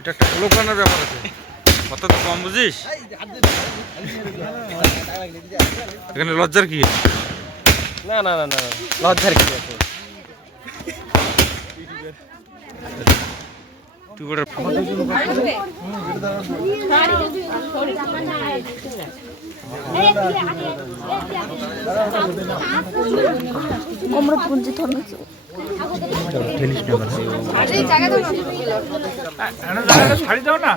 এটা একটা লোকানোর ব্যাপার আছে, কত তো কম বুঝিস। এখানে লজ্জার কি? না না না না লজ্জার কি আছে? তুই করে অমৃতগঞ্জে ধর্ম শাড়ি দাও না।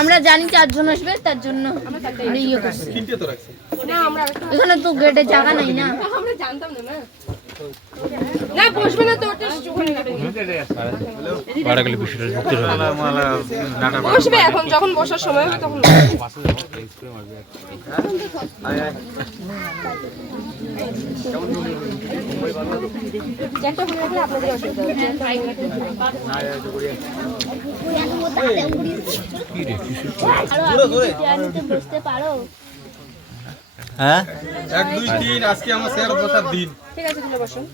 আমরা জানি 4 জন আসবে, তার জন্য ইয়ে করছি। এখানে তো গেটে জায়গা নাই না। আমরা জানতাম না না বসবে না তো বসবে, এখন যখন বসার সময় হবে তখন বসতে পারো। হ্যাঁ 1 2 3 আজকে আমার স্যার বসার দিন। ঠিক আছে চলে বসুন।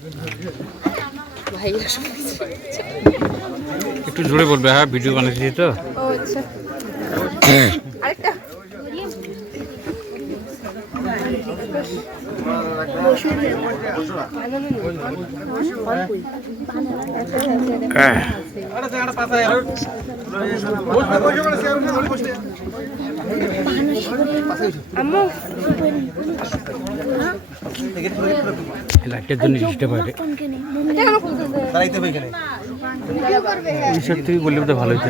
একটু জোরে বলবে। হ্যাঁ ভিডিও বানাচ্ছি তো। ও আচ্ছা আরেকটা লাইটের জন্য ডিস্টার্ব হয়। থেকে বললে তো ভালো হতো।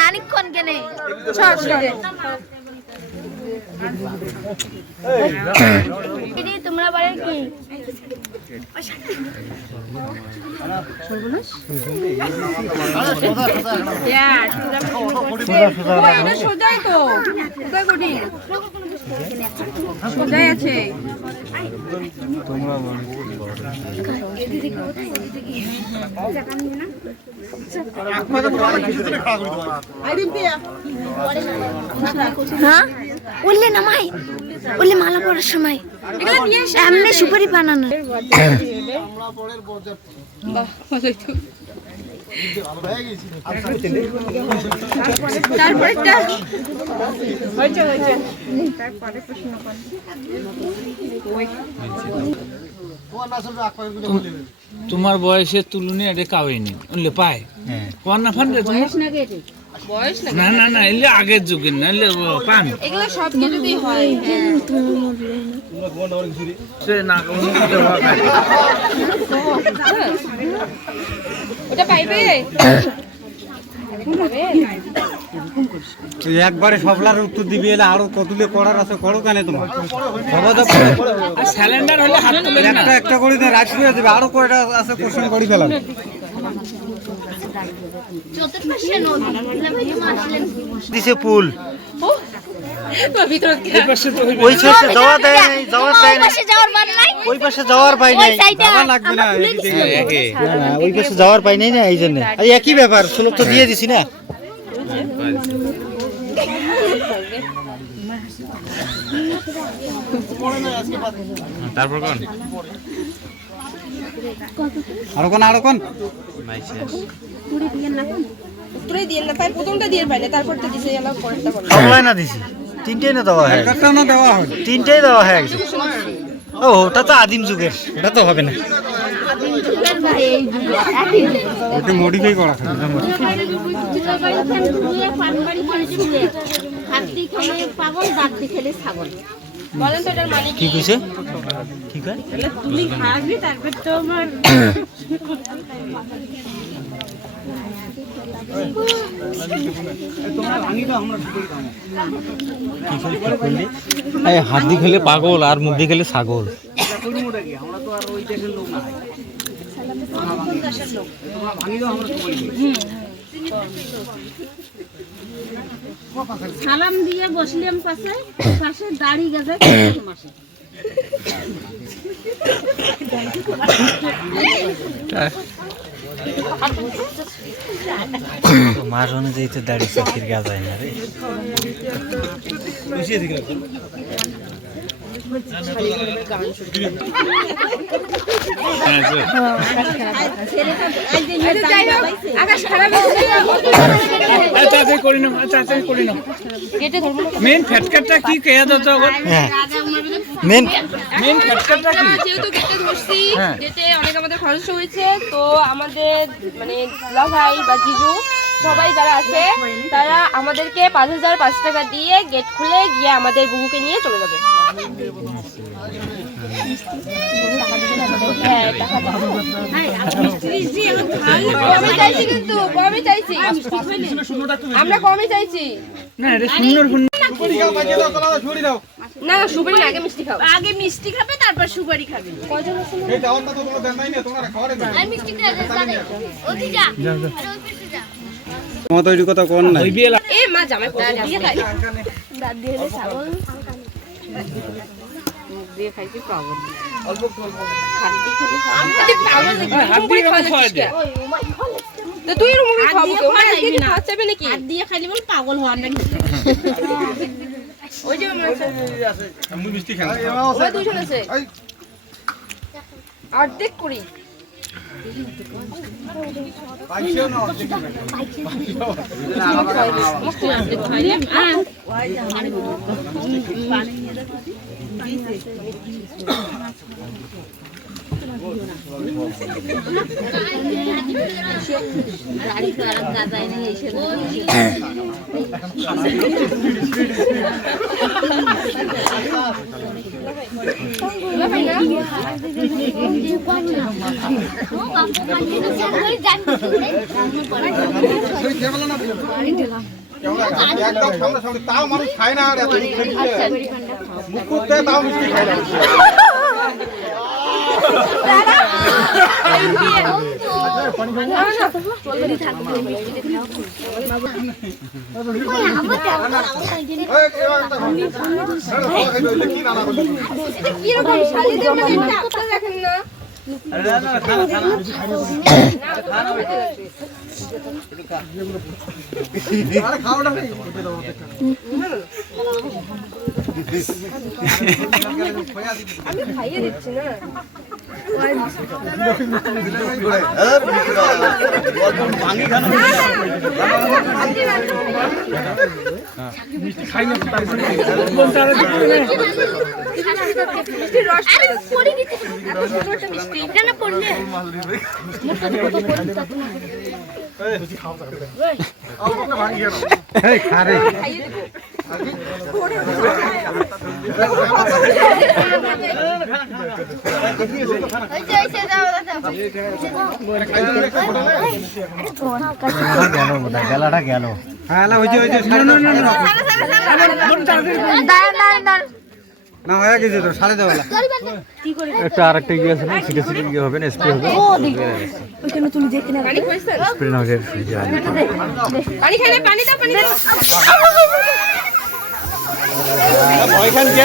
নানিক্ষণ কেনে তোমরা বাড়ি কি সোজাই তো সোজাই আছে। হ্যাঁ বললে নামাই বললে মালা পড়ার সময় এমনি সুপারি বানানো। তোমার বয়সের তুলনায় এটা কাওয়াইনি বললে পায় কোন না ফান রে তোমার বয়স না না না এলে আগের যুগের না এলে পান এগুলো সব কিছুতেই হয়। সে না ওটা পাইবে একবারে সবলার উত্তর দিবি। এলে আরো কতগুলো করার আছে করো কেন তোমার সিলিন্ডার হলে হাত তুলে না একটা একটা করে রাখ হয়ে যাবে। আরো কয়টা আছে কোশ্চেন করে ফেলাম। দিছে পুল ওই পাশে যাওয়া দেয় নাই, যাওয়ার দেয় নাই। ওই পাশে যাওয়ার পাই নাই, যাওয়া লাগবে না। ওই পাশে যাওয়ার পাই নাই না, এই জন্য একই ব্যাপার। সুলভ তো দিয়ে দিছি না। তারপর কোন আরো কোন আরো কোন উত্তরে দিয়ে না পাই, প্রথমটা দিয়ে পাই না, তারপরটা দিছে এলা পরেরটা বল। সবাই না দিছি, তিনটেই না দেওয়া হয়। একটা না দেওয়া হয়, তিনটেই দেওয়া হয় একদম। ও ওটা তো আদিম যুগের, এটা তো হবে না। এটা মডিফাই করা থাকে। বলেন তো এটার মানে কি কইছে? কি কয়? তুমি খাবি তারপর তো আমার হাত দিয়ে খেলে পাগল আর মুখ দিয়ে খেলে ছাগল। সালাম দিয়ে বসলাম পাশে পাশে দাড়ি গেছে মাসে মাস অনুযায়ী তো দাড়ি চাকরির কাজ হয় না রে। মেন ফ্যাটকাটটা কি কেয়া দাও তো হ্যাঁ মেন মেন ফ্যাটকাটটা কি যেহেতু গেটে ধরছি হ্যাঁ। গেটে অনেক আমাদের খরচ হয়েছে, তো আমাদের মানে দুলা ভাই বা জিজু সবাই যারা আছে তারা আমাদেরকে 5,005 টাকা দিয়ে গেট খুলে গিয়ে আমাদের বুবুকে নিয়ে চলে যাবে। হ্যাঁ, টাকা দাও। কমই চাইছি, কিন্তু কমই চাইছি, আমরা কমই চাইছি। না এটা সুন্দর না না, সুপারি না, আগে মিষ্টি খাও। আগে মিষ্টি খাবে তারপর সুপারি খাবে তোমার তৈরি কথা কোন নাই ওই বিয়ে এ মা জামাই কোথায় দিয়ে খাই দাঁত দিয়ে ছাগল দিয়ে খাইতে পাবো অল্প অল্প খাদ্য খেতে পাগল নাকি হাত দিয়ে কেমন খাওয়া যায়? তো তুই এর মুখে হাত খাবো দিয়ে কেউ খাওয়া হাত দিয়ে যাবে না। খাওয়া যাবে নাকি? হাত দিয়ে খালি বল পাগল হওয়ার নাকি ওই যে আমার আছে আমি মিষ্টি খাই ওই দুইজন আছে অর্ধেক করি গাড়ি খারাপ গাদায় না এসে একদম সামনে সামনে তাও মানুষ খায় না আর এত মুখ করতে তাও মিষ্টি খায় না কিরকম শালি দেবেন এটা আপনারা দেখেন না আমি খাইয়ে দিচ্ছি না মিষ্টির রস খারে খাইয়ে দেবো গেলাটা গেল হ্যাঁ ওই যে না হয়ে গেছে তো সাড়ে দেওয়া একটা আর একটা গিয়ে আছে না সিটে সিটে গিয়ে হবে না স্প্রে হবে পানি খাইছেন? স্প্রে না হয়ে পানি খাইলে পানি দাও, পানি দাও। ওইখান কে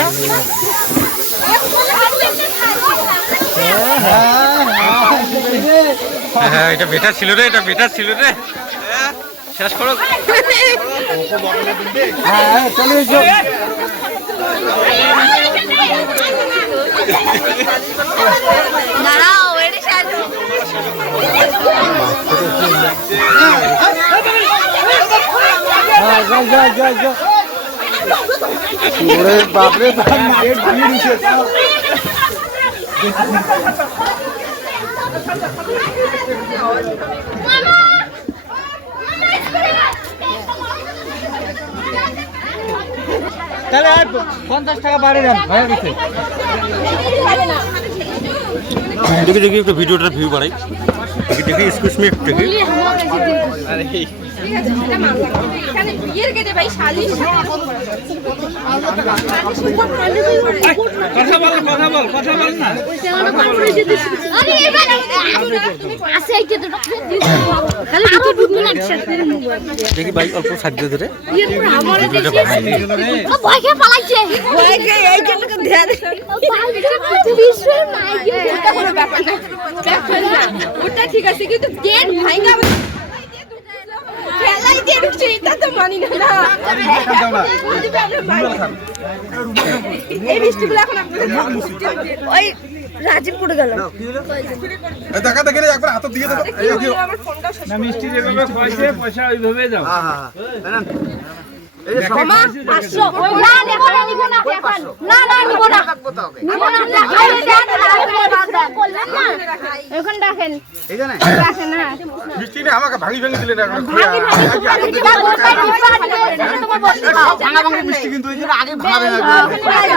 হ্যাঁ এটা বেটার ছিল রে, এটা বেটার ছিল রে। শেষ করো। হ্যাঁ চলে এসো দাঁড়াও, এটা শেষ। যা ওরে বাপরে তার নেট ভাঙি দিছে তাহলে আর 50 টাকা বাড়ে দেন হয়ে গেছে দেখি একটু ভিডিওটার ভিউ বাড়াই দেখি এক্সকিউজ মি দেখি ঠিক আছে এটা মানলাম এখানে বিয়ের গেটে ভাই শালিশ কথা বল না আরে এবার আছে এই কে তো খালি ভিতর ঢুকবো না দেখি ভাই অল্প সাহায্য ধরে এরপর আমারে দেখি ও ভয় খেয়ে পালাইছে ভয় খেয়ে এই জন্যকে ধ্যান বিশ্বের নাই ওটা কোনো ব্যাপার না ওটা ঠিক আছে কিন্তু গেট ভাঙা খেলাই দিয়ে ঢুকছে এটা তো মানি না এই বৃষ্টিগুলো এখন আপনাদের ওই রাজীব কুড়ে গেল দেখা দেখে একবার হাত দিয়ে দেবো আমার ফোনটা না মিষ্টি যেভাবে পয়সা পয়সা ওইভাবে যাও মামা 500 না নেব না নিব না এখন না না নিব না নিব না খাইয়ে দেন বললেন না এখন রাখেন এখানে রাখেন না মিষ্টি না আমাকে ভাঙি ভাঙি দিলেন এখন ভাঙি তোমার বসে খাও ভাঙা ভাঙা মিষ্টি কিন্তু ওই জন্য আগে ভাঙা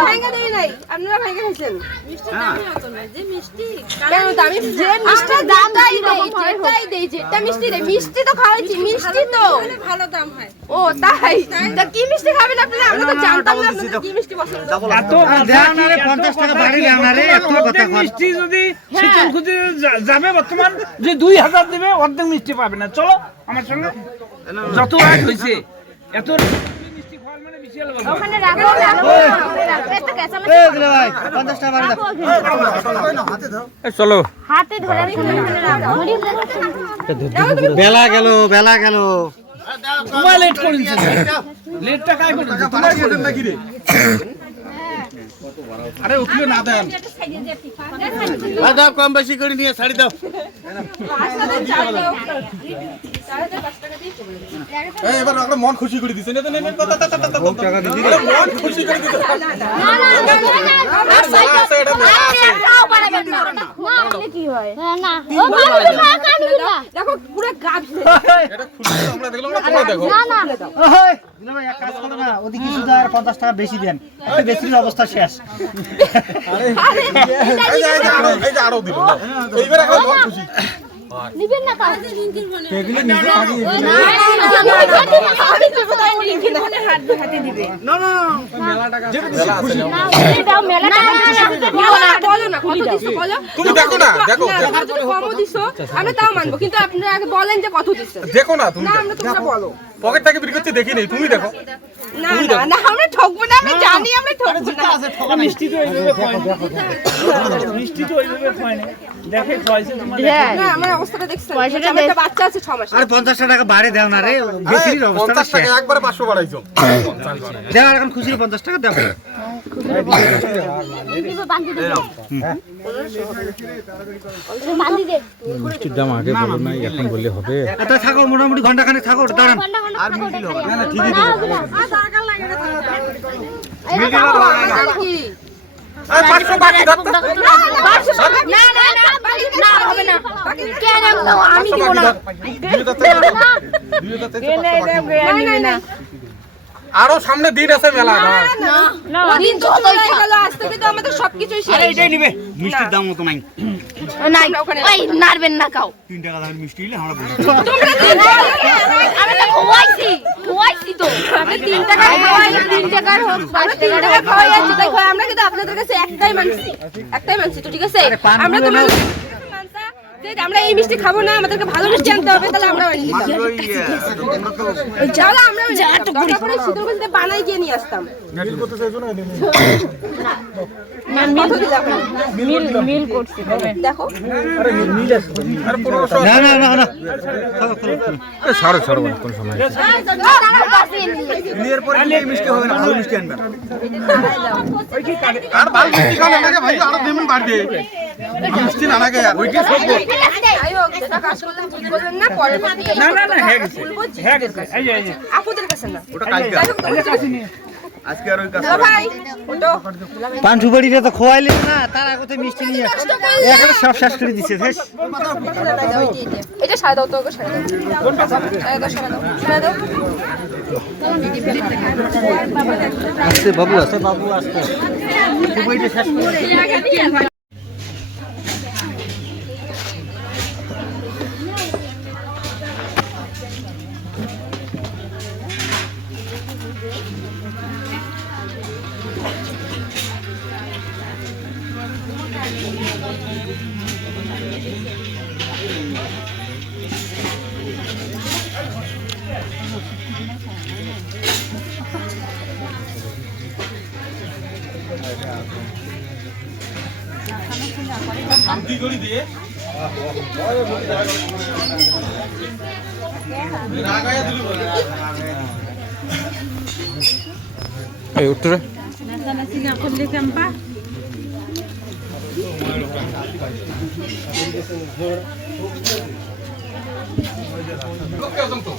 ভাঙা দেই নাই আপনারা ভাঙা খাইছেন মিষ্টি দামি হতো না যে মিষ্টি কেন দামি যে মিষ্টি দাম যেটাই দেই যেটা মিষ্টি দেই মিষ্টি তো খাওয়াইছি মিষ্টি তো ভালো দাম হয় ও তাই তা কি মিষ্টি খাবেন আপনারা আমরা তো জানতাম না আপনারা কি মিষ্টি পছন্দ এত দেও না রে 50 টাকা বাড়ি দাও না রে এত কথা কর মিষ্টি যদি শীতল খুঁজে যাবে বর্তমান যে 2000 দেবে অর্ধেক মিষ্টি পাবে না চলো আমার সঙ্গে যত রাত হয়েছে এত মিষ্টি খাওয়ার মানে বিশাল ব্যাপার ওখানে রাখো একটা ক্যাসা এ দিলে ভাই 50 টাকা বাড়ি দাও চলো হাতে ধরে ওখানে রাখো বেলা গেল তোমার লেট করেছে লেটটা কাই করেছে তোমার গেছেন নাকি রে আরে উঠলে না দেন দাও কম বেশি করে নিয়ে ছাড়ি দাও এই এবার আমরা মন খুশি করে দিছেন না নেন টাকা দিছি রে মন খুশি করে দিছেন কি হয় না ও কাটবে না কাটবে না দেখো পুরো গাবছে এটা খুশি আমরা দেখলাম না তোমরা দেখো না না ওই দিলে ভাই এক কাজ করো না ওদিকে শুধু আর 50 টাকা বেশি দেন একটু বেশির অবস্থা শেষ এই যে আরো দিল না এইবার এখন মন খুশি নিবেন না কাজ এগুলো নিজে আগে তুমি দেখো না দেখো আমরা তাও মানবো কিন্তু আপনারা আগে বলেন যে কত দিচ্ছেন দেখো না তুমি না আমরা তোমরা বলো পকেট থেকে বের করতে দেখি নেই তুমি দেখো না না না আমরা ঠকবো না আমি জানি আমরা ঠকবো না মিষ্টি তো এইভাবে খায় না মিষ্টি তো এইভাবে খায় না দেখে খাইছে তোমার না আমার অবস্থাটা দেখছেন আমার একটা বাচ্চা আছে 6 মাসের আর 50 টাকা বাড়ি দাও না রে বেশির অবস্থা 50 টাকা একবারে 500 বাড়াইছো দাও এখন খুশি 50 টাকা দাও মিষ্টির দাম আগে বলো না এখন বললে হবে এটা থাকো মোটামুটি ঘন্টা খানেক থাকো দাঁড়ান আর মিষ্টি হবে না ঠিকই আরে 500 বাকি দাও না না না হবে না কেন আমি দিব না না না আরো সামনে দিন আছে মেলা না দিন যতই গেল আজ থেকে তো আমাদের সবকিছুই শেষ এটাই নিবে মিষ্টির দাম তো নাই নাই ওই নারবেন না কাও 3 টাকা দামের মিষ্টি নিলে আমরা বলি আমি তো খোয়াইছি তো আপনি 3 টাকা খাওয়াই 3 টাকার হোক 5 টাকা খাওয়াই আছে দেখো আমরা কিন্তু আপনাদের কাছে একটাই মানছি তো ঠিক আছে আমরা তো যে আমরা এই মিষ্টি খাবো না আমাদেরকে ভালো মিষ্টি আনতে হবে তাহলে আমরা চলো আমরা তারপরে শীতল খুঁজতে বানাই গিয়ে নিয়ে আসতাম মিল করছি দেখো না না না না ছাড়ো ছাড়ো কোন সময় বিয়ের পরে এই মিষ্টি হবে না ভালো মিষ্টি আনবে আর ভালো মিষ্টি খাওয়া লাগে ভাই আরো পেমেন্ট বাড়বে মিষ্টি না লাগে আর ওইটি সব যাই হোক যেটা কাজ করলাম ঠিক বললেন না পরে না না না হ্যাঁ গেছে এই যে আপুদের কাছে না ওটা কালকে কাছে নিয়ে আজকে আর ওই কাজ ভাই ওটো পান সুপারিটা তো খোয়াইলে না তার আগে মিষ্টি নিয়ে এখানে সব শেষ করে দিছে বেশ এটা সাড়ে দাও তো ওকে সাড়ে দাও সাড়ে দাও আসছে বাবু আসছে সুপারিটা শেষ করে শান্তি করে দিয়ে রাগায়া দিল এই উত্তরে নাচানাচি না করলে চম্পা ওকে একদম তো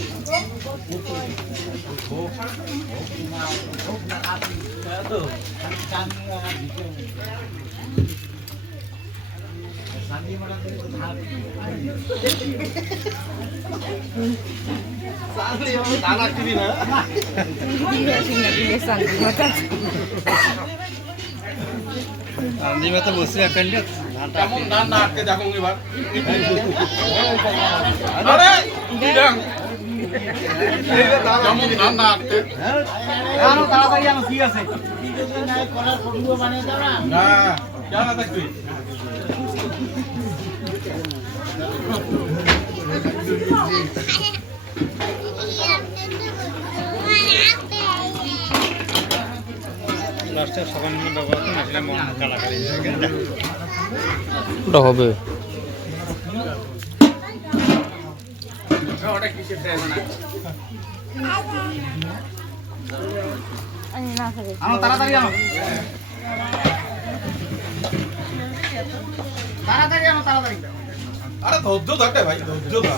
কেমন ধান না আটকে দেখো এবার আরে দেখ কেমন ধান না আটকে না কেন দেখবি ওটা হবে তাড়াতাড়ি আনো তাড়াতাড়ি আরে ধৈর্য ধরতে ভাই ধৈর্য ধর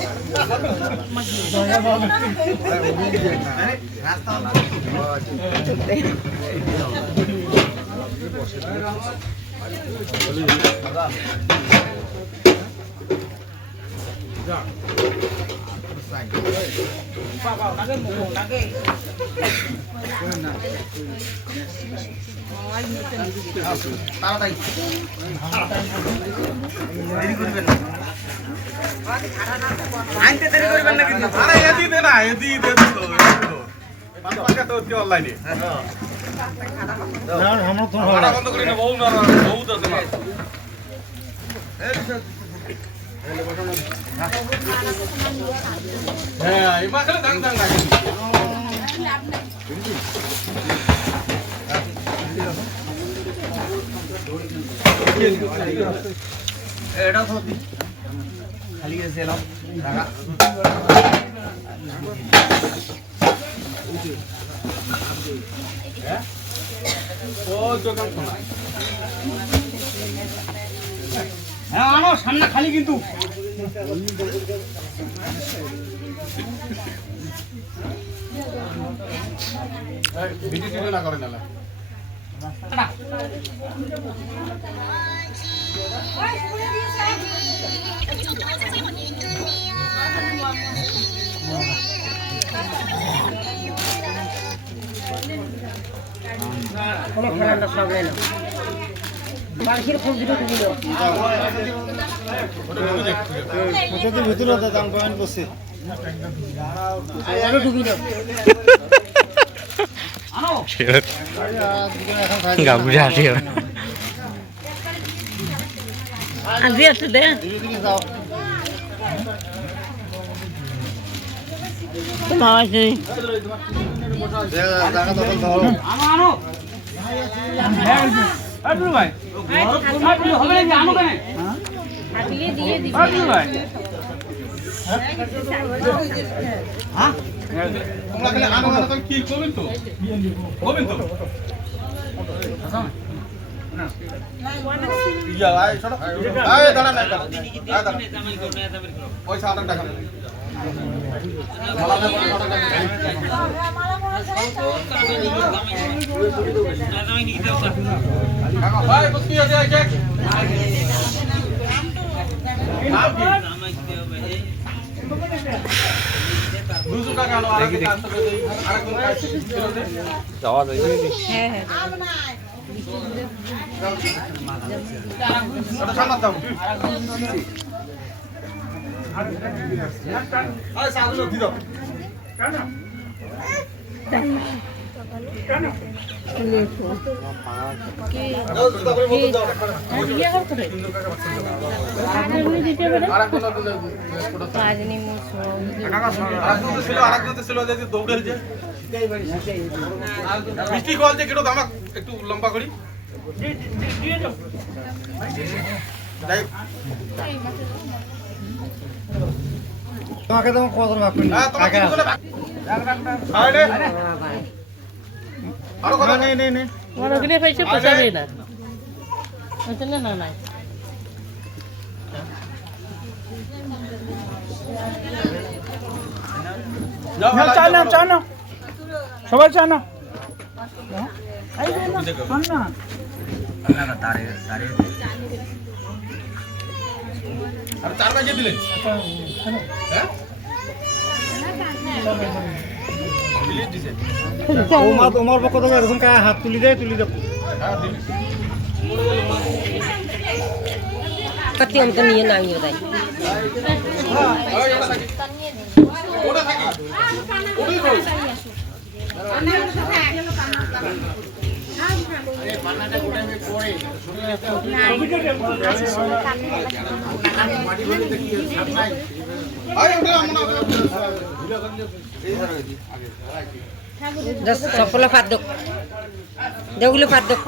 তাড়াতাড়ি আনতে দেরি করবেন না কিন্তু আরে এদি দে না এদি দে তো পাঁচটা তো কি অনলাইনে আমরা বন্ধ করে না বহু না বহু তো দেবা হ্যাঁ এই মাসে দাং দাং লাগে এটা তো খালি গেছিলাম টাকা ও দোকান খোলা হ্যাঁ আনো সামনে খালি কিন্তু ভিডিও টিডিও না করে না ভিতরে দাম কমেন্ট করছে গাবুড়ি হাসি আজি আছে দে মাওয়াছি টাকা তখন ধরো আনো আব্দুল ভাই আব্দুল হবে নাকি আনো কেন থাকলে দিয়ে দিবি আব্দুল ভাই হ্যাঁ তোমরা খালি আনো আনো তো কি করবেন তো ইয়া আয় ছোট আয় দাঁড়া না দাঁড়া পয়সা 8 টাকা ভাই বুঝতে আছে চেক দুশো টাকা আনো আর একটা আসতে দেই আরেকজন কাছে যাওয়া যায় হ্যাঁ ওটা সামনে দাও আরে সাগুলো দি দাও মিষ্টি খাওয়াল যে কেটো দামা একটু লম্বা করি তোমাকে তো কত ভাগ করি আরো কথা নেই নেই নেই ওগুলো পয়সা পোষাবে না বুঝলে না নাই চা না সবাই চা না আর 4 বাজে দিলেন হ্যাঁ প্লিজ দিছে তোমার পক্ষ থেকে এরকম হাত তুলি দেয় তুলি দেব হ্যাঁ দিবি কাটি আমাকে নিয়ে নামিয়ে দেয় ওটা থাকি ওটাই কই সফল ফাদ দোক দেগুলো ফাদ দোক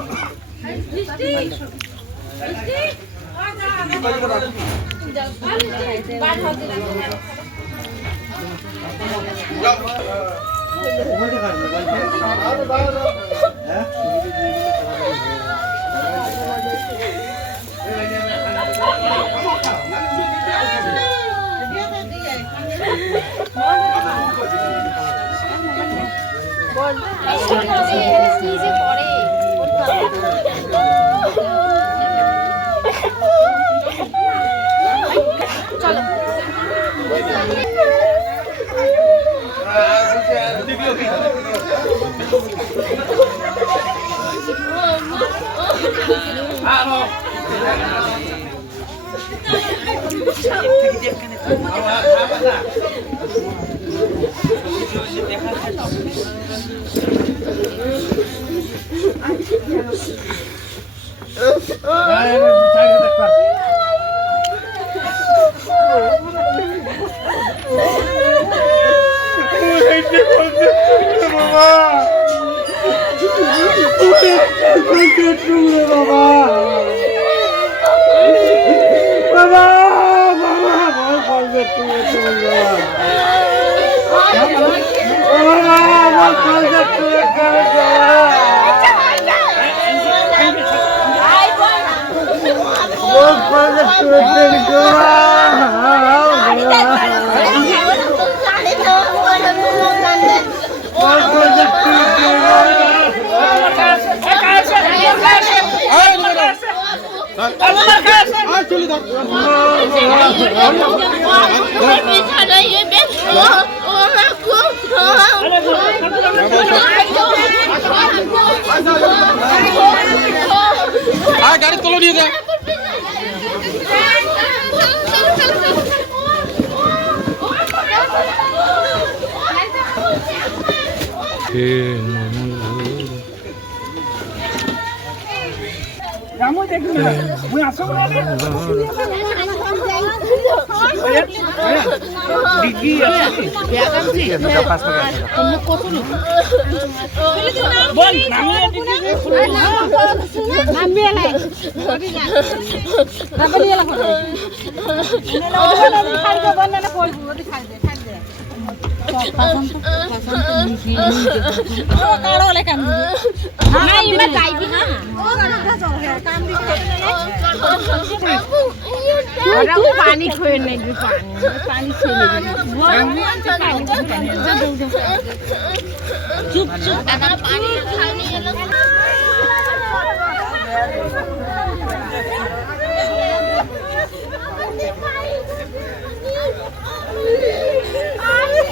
গাড়ি তোলো নিয়ে যায় রামু দেখি না মুই আসো না ডিগি আছে বল নামিয়ে ডিগি নামিয়ে নাই নামিয়ে লাগো না খাই দে বল না কই ওদি খাই দে পানি খুঁয়ে নেই পানি চুপ চুপ পানি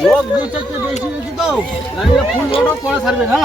লোক দু চারটে বেশি বেশি তো ফুল লোডও পরে ছাড়বে না